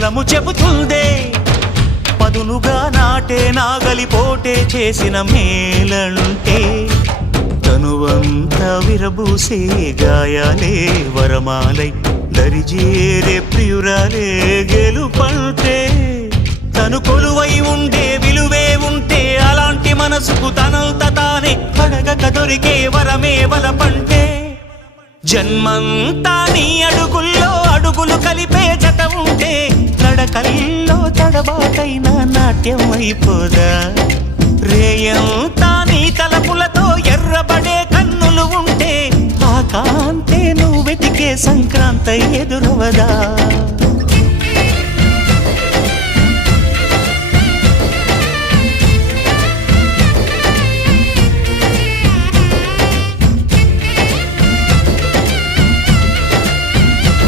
పొలము చెబుతుందే పదునుగా నాటే నాగలిపోటే చేసిన మేలంటే తనువంతా విరబూసే గాయాలే వరమాలై దరిజేరే ప్రియురాలే గెలుపంటే తను కొలువై ఉండే విలువే ఉంటే అలాంటి మనసుకు తనంత తానే అడగక దొరికే వరమే వలపంటే జన్మంతా నీ అడుగుల్లో అడుగులు కలిపే జత ఉంటే నడకల్లో తడబాటైన నాట్యం అయిపోదా రేయంతా నీ తలపులతో ఎర్రబడే కన్నులు ఉంటే ఆ కాంతే నువ్వు వెతికే సంక్రాంతి ఎదురవదా